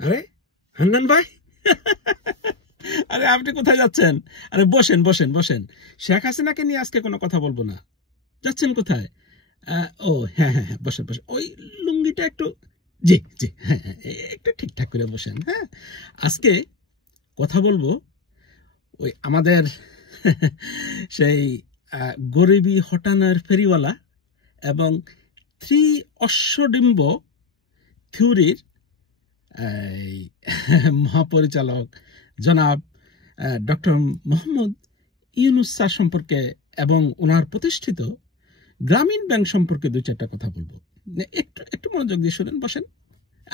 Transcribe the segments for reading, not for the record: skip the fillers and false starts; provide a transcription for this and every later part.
আরে হান্নান ভাই, আরে আপনি কোথায় যাচ্ছেন? আরে বসেন বসেন বসেন। শেখ হাসিনাকে নিয়ে আজকে কোনো কথা বলবো না। যাচ্ছেন কোথায়? ও হ্যাঁ হ্যাঁ হ্যাঁ, বসেন বসেন। ওই লুঙ্গিটা একটু, জি জি হ্যাঁ হ্যাঁ, একটু ঠিকঠাক করে বসেন। হ্যাঁ, আজকে কথা বলবো ওই আমাদের সেই গরিবী হটানোর ফেরিওয়ালা এবং থ্রি অশ্বডিম্ব থিওরির এই মহাপরিচালক জনাব ডক্টর মোহাম্মদ ইউনুস স্যার সম্পর্কে এবং ওনার প্রতিষ্ঠিত গ্রামীণ ব্যাংক সম্পর্কে দুই চারটা কথা বলবো। একটু একটু মনোযোগ দিয়ে শুনেন, বসেন।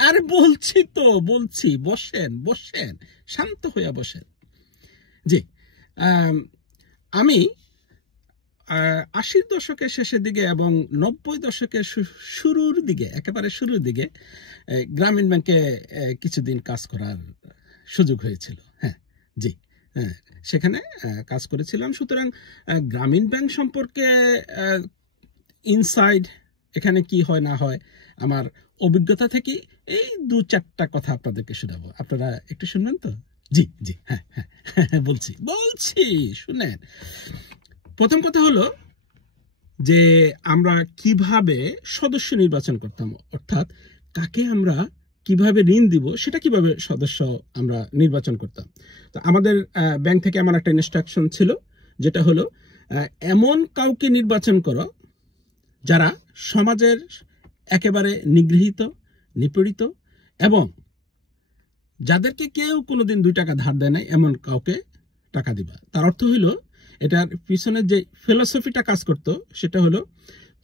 আরে বলছি তো, বলছি বসেন বসেন, শান্ত হইয়া বসেন। জি, আমি 80 দশকের শেষের দিকে এবং 90 দশকের শুরুর দিকে, একেবারে শুরুর দিকে গ্রামীণ ব্যাংকে কিছুদিন কাজ করার সুযোগ হয়েছিল। হ্যাঁ জি, হ্যাঁ সেখানে কাজ করেছিলাম। সুতরাং গ্রামীণ ব্যাংক সম্পর্কে ইনসাইড এখানে কি হয় না হয় আমার অভিজ্ঞতা থেকে এই দু চারটা কথা আপনাদেরকে শোনাবো। আপনারা একটু শুনবেন তো? জি জি হ্যাঁ হ্যাঁ হ্যাঁ, বলছি বলছি শুনেন। প্রথম কথা হলো যে আমরা কিভাবে সদস্য নির্বাচন করতাম, অর্থাৎ কাকে আমরা কিভাবে ঋণ দিব সেটা কিভাবে সদস্য আমরা নির্বাচন করতাম। তো আমাদের ব্যাংক থেকে আমার একটা ইনস্ট্রাকশন ছিল, যেটা হলো এমন কাউকে নির্বাচন করো যারা সমাজের একেবারে নিগৃহীত, নিপীড়িত এবং যাদেরকে কেউ কোনোদিন 2 টাকা ধার দেয় নাই, এমন কাউকে টাকা দিবা। তার অর্থ হইল, এটার পিছনে যে ফিলোসফিটা কাজ করতো সেটা হলো,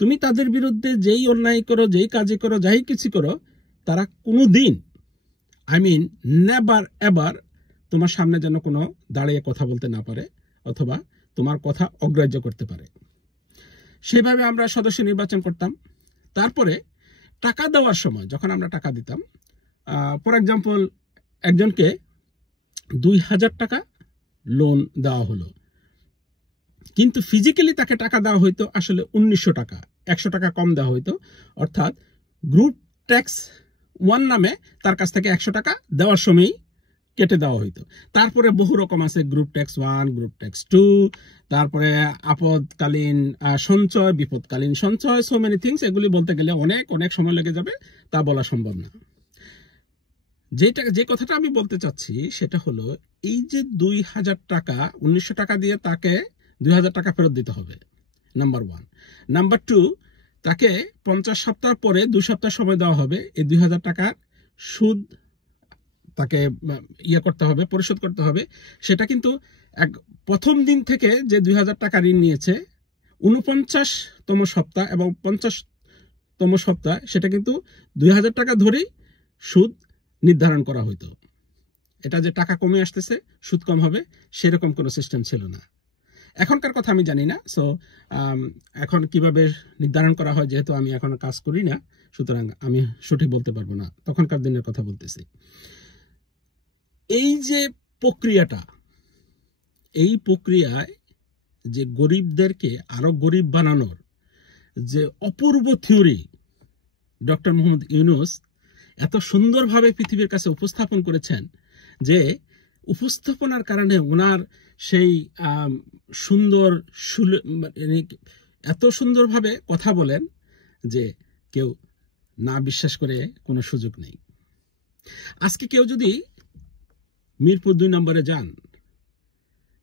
তুমি তাদের বিরুদ্ধে যেই অন্যায় করো, যেই কাজে করো, যাই কিছু করো, তারা কোনো দিন, নেভার এভার তোমার সামনে যেন কোনো দাঁড়িয়ে কথা বলতে না পারে অথবা তোমার কথা অগ্রাহ্য করতে পারে। সেভাবে আমরা সদস্য নির্বাচন করতাম। তারপরে টাকা দেওয়ার সময় যখন আমরা টাকা দিতাম, ফর এক্সাম্পল একজনকে 2000 টাকা লোন দেওয়া হলো, কিন্তু ফিজিক্যালি তাকে টাকা দেওয়া হইতো আসলে 1900 টাকা, 100 টাকা কম দেওয়া হইতো। অর্থাৎ গ্রুপ ট্যাক্স 1 নামে তার কাছ থেকে 100 টাকা দেওয়ার সময় কেটে দেওয়া হইতো। তারপরে বহু রকম আছে, গ্রুপ ট্যাক্স 1, গ্রুপ ট্যাক্স 2, তারপরে আপদকালীন সঞ্চয়, বিপদকালীন সঞ্চয়, সো মেনি থিংস। এগুলি বলতে গেলে অনেক অনেক সময় লেগে যাবে, তা বলা সম্ভব না। যে কথাটা আমি বলতে চাচ্ছি সেটা হলো, এই যে 2000 টাকা, 1900 টাকা দিয়ে তাকে 2000 টাকা ফেরত দিতে হবে, নাম্বার 1। নাম্বার 2, তাকে 50 সপ্তাহ পরে 2 সপ্তাহ সময় দেওয়া হবে এই 2000 টাকার সুদ তাকে করতে হবে, পরিশোধ করতে হবে। সেটা কিন্তু প্রথম দিন থেকে যে 2000 টাকা ঋণ নিয়েছে, 49তম সপ্তাহ এবং 50তম সপ্তাহ, সেটা কিন্তু 2000 টাকা ধরেই সুদ নির্ধারণ করা হইতো। এটা যে টাকা কমে আসতেছে, সুদ কম হবে, সেরকম কোনো সিস্টেম ছিল না। এখনকার কথা আমি জানি না, সো এখন কিভাবে নির্ধারণ করা হয়, যেহেতু আমি এখন কাজ করি না, সুতরাং আমি সঠিক বলতে পারবো না। তখনকার দিনের কথা বলতেছি। এই যে প্রক্রিয়াটা, এই প্রক্রিয়ায় যে গরিবদেরকে আরো গরিব বানানোর যে অপূর্ব থিওরি ডক্টর মোহাম্মদ ইউনুস এত সুন্দরভাবে পৃথিবীর কাছে উপস্থাপন করেছেন, যে উপস্থাপনার কারণে ওনার সেই সুন্দর, এত সুন্দরভাবে কথা বলেন যে কেউ না বিশ্বাস করে কোনো সুযোগ নেই। আজকে কেউ যদি মিরপুর 2 নম্বরে যান,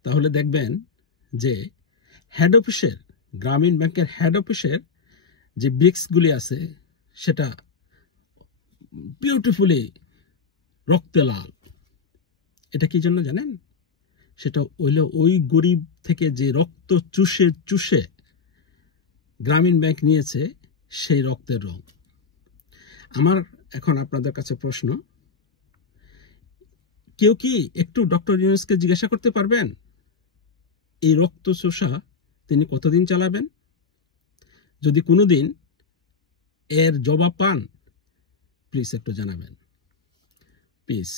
তাহলে দেখবেন যে হেড অফিসের, গ্রামীণ ব্যাংকের হেড অফিসের যে ব্রিক্সগুলি আছে, সেটা বিউটিফুলি রক্তে লাল। এটা কি জন্য জানেন? সেটা হইল ওই গরিব থেকে যে রক্ত চুষে চুষে গ্রামীণ ব্যাংক নিয়েছে, সেই রক্তের রং। আমার এখন আপনাদের কাছে প্রশ্ন, কেউ কি একটু ডক্টর ইউনুসকে জিজ্ঞাসা করতে পারবেন এই রক্ত চোষা তিনি কতদিন চালাবেন? যদি কোনোদিন এর জবাব পান, প্লিজ একটু জানাবেন। পিস।